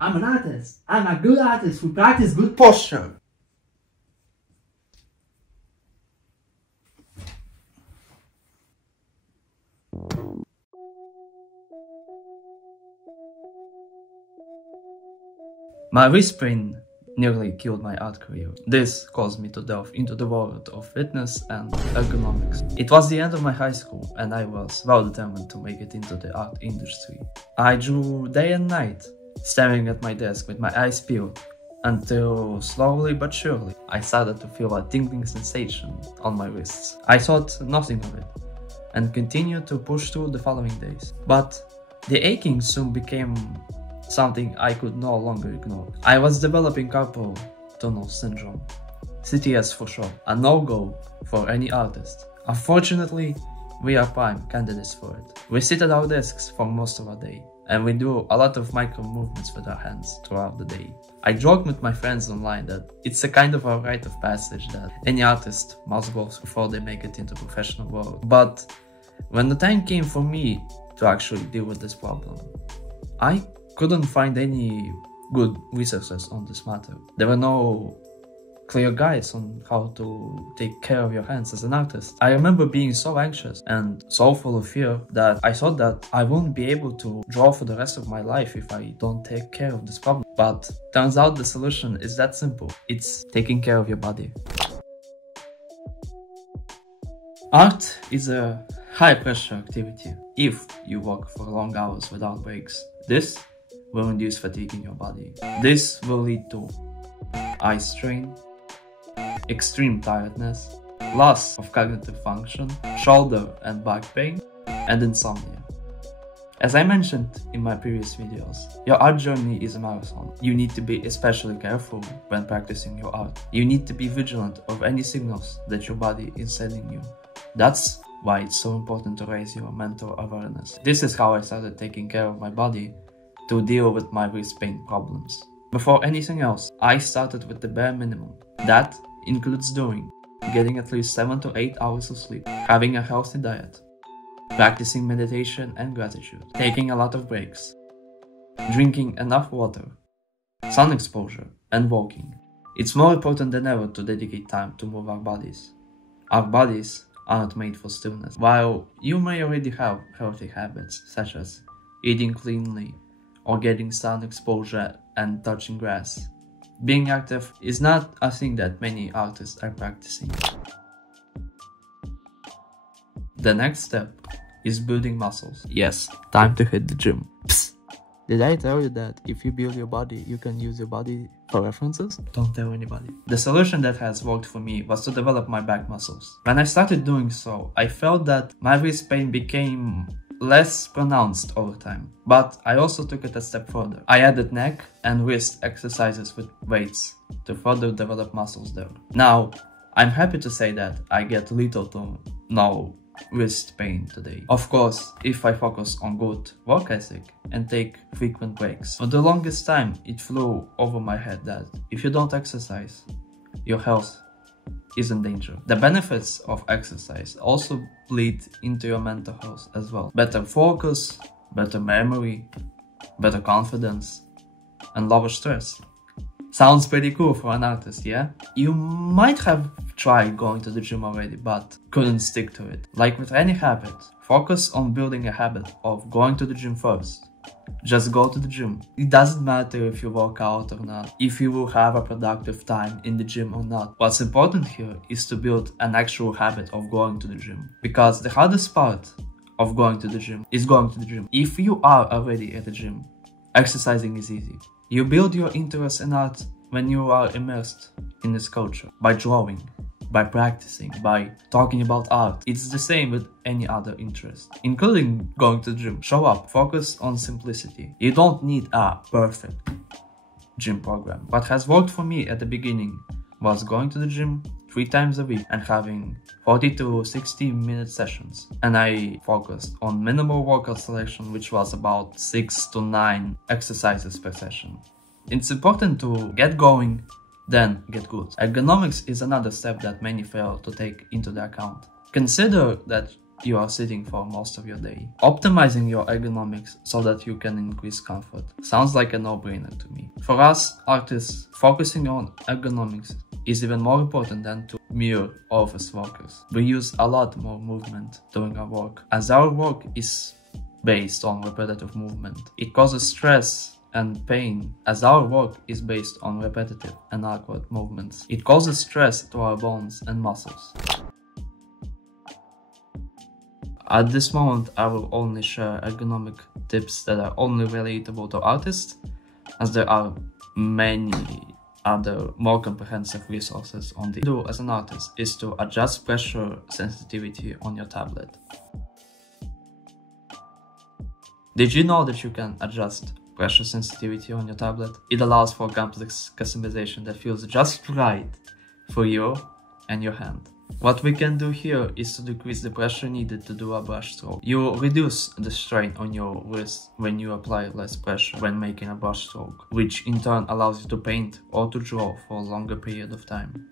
I'm an artist. I'm a good artist who practices good posture. My wrist pain nearly killed my art career. This caused me to delve into the world of fitness and ergonomics. It was the end of my high school and I was well determined to make it into the art industry. I drew day and night, staring at my desk with my eyes peeled, until slowly but surely I started to feel a tingling sensation on my wrists. I thought nothing of it and continued to push through the following days. But the aching soon became something I could no longer ignore. I was developing Carpal Tunnel Syndrome, CTS for short, a no-go for any artist. Unfortunately, we are prime candidates for it. We sit at our desks for most of our day, and we do a lot of micro movements with our hands throughout the day. I joked with my friends online that it's a kind of a rite of passage that any artist must go through before they make it into the professional world. But when the time came for me to actually deal with this problem, I couldn't find any good resources on this matter. There were no clear guides on how to take care of your hands as an artist. I remember being so anxious and so full of fear that I thought that I won't be able to draw for the rest of my life if I don't take care of this problem. But turns out the solution is that simple. It's taking care of your body. Art is a high-pressure activity. If you work for long hours without breaks, this will induce fatigue in your body. This will lead to eye strain, extreme tiredness, loss of cognitive function, shoulder and back pain, and insomnia. As I mentioned in my previous videos, your art journey is a marathon. You need to be especially careful when practicing your art. You need to be vigilant of any signals that your body is sending you. That's why it's so important to raise your mental awareness. This is how I started taking care of my body to deal with my wrist pain problems. Before anything else, I started with the bare minimum. That includes getting at least 7 to 8 hours of sleep, having a healthy diet, practicing meditation and gratitude, taking a lot of breaks, drinking enough water, sun exposure, and walking. It's more important than ever to dedicate time to move our bodies. Our bodies aren't made for stillness. While you may already have healthy habits such as eating cleanly, or getting sun exposure and touching grass, being active is not a thing that many artists are practicing. The next step is building muscles. Yes, time to hit the gym. Psst. Did I tell you that if you build your body, you can use your body for references? Don't tell anybody. The solution that has worked for me was to develop my back muscles. When I started doing so, I felt that my wrist pain became less pronounced over time, but I also took it a step further. I added neck and wrist exercises with weights to further develop muscles there. Now, I'm happy to say that I get little to no wrist pain today. Of course, if I focus on good work ethic and take frequent breaks. For the longest time, it flew over my head that if you don't exercise, your health is in danger. The benefits of exercise also bleed into your mental health as well. Better focus, better memory, better confidence, and lower stress. Sounds pretty cool for an artist, yeah? You might have tried going to the gym already, but couldn't stick to it. Like with any habit, focus on building a habit of going to the gym first. Just go to the gym. It doesn't matter if you work out or not, if you will have a productive time in the gym or not. What's important here is to build an actual habit of going to the gym. Because the hardest part of going to the gym is going to the gym. If you are already at the gym, exercising is easy. You build your interest in art when you are immersed in this culture, by drawing, by practicing, by talking about art. It's the same with any other interest, including going to the gym. Show up, focus on simplicity. You don't need a perfect gym program. What has worked for me at the beginning was going to the gym 3 times a week and having 40 to 60 minute sessions. And I focused on minimal workout selection, which was about 6 to 9 exercises per session. It's important to get going, then get good. Ergonomics is another step that many fail to take into the account. Consider that you are sitting for most of your day. Optimizing your ergonomics so that you can increase comfort sounds like a no-brainer to me. For us artists, focusing on ergonomics is even more important than to mere office workers. We use a lot more movement during our work, as our work is based on repetitive movement. It causes stress and pain, as our work is based on repetitive and awkward movements. It causes stress to our bones and muscles. At this moment, I will only share ergonomic tips that are only relatable to artists, as there are many other more comprehensive resources on the. What you do as an artist is to adjust pressure sensitivity on your tablet. Did you know that you can adjust pressure sensitivity on your tablet? It allows for complex customization that feels just right for you and your hand. What we can do here is to decrease the pressure needed to do a brush stroke. You reduce the strain on your wrist when you apply less pressure when making a brush stroke, which in turn allows you to paint or to draw for a longer period of time.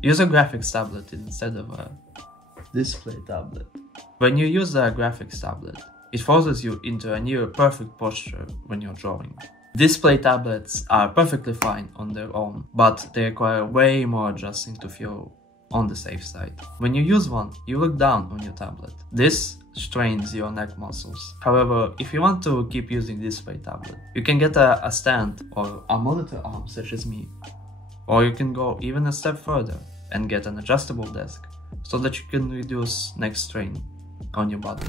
Use a graphics tablet instead of a display tablet. When you use a graphics tablet, it forces you into a near perfect posture when you're drawing. Display tablets are perfectly fine on their own, but they require way more adjusting to feel on the safe side. When you use one, you look down on your tablet. This strains your neck muscles. However, if you want to keep using display tablet, you can get a stand or a monitor arm such as me. Or you can go even a step further and get an adjustable desk so that you can reduce neck strain on your body.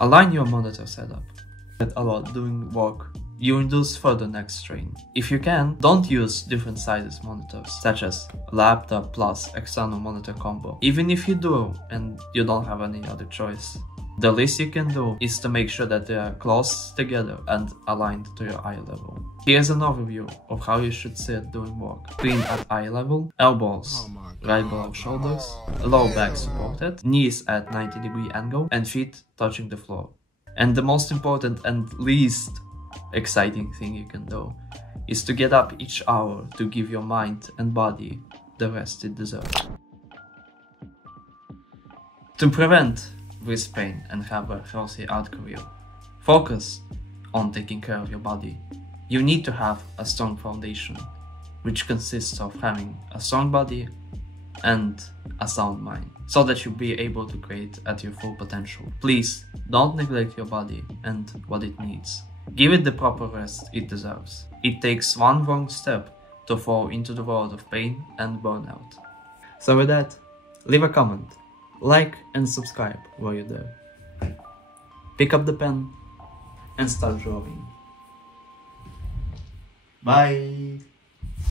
Align your monitor setup. A lot doing work, you induce further neck strain. If you can, don't use different sizes monitors, such as laptop plus external monitor combo. Even if you do and you don't have any other choice, the least you can do is to make sure that they are close together and aligned to your eye level. Here's an overview of how you should sit doing work. Screen at eye level, elbows right below shoulders, low back supported, knees at 90-degree angle, and feet touching the floor. And the most important and least exciting thing you can do is to get up each hour to give your mind and body the rest it deserves. To prevent wrist pain and have a healthy art career, focus on taking care of your body. You need to have a strong foundation, which consists of having a strong body and a sound mind, so that you'll be able to create at your full potential. Please don't neglect your body and what it needs. Give it the proper rest it deserves. It takes one wrong step to fall into the world of pain and burnout. So with that, leave a comment, like and subscribe while you're there. Pick up the pen and start drawing. Bye!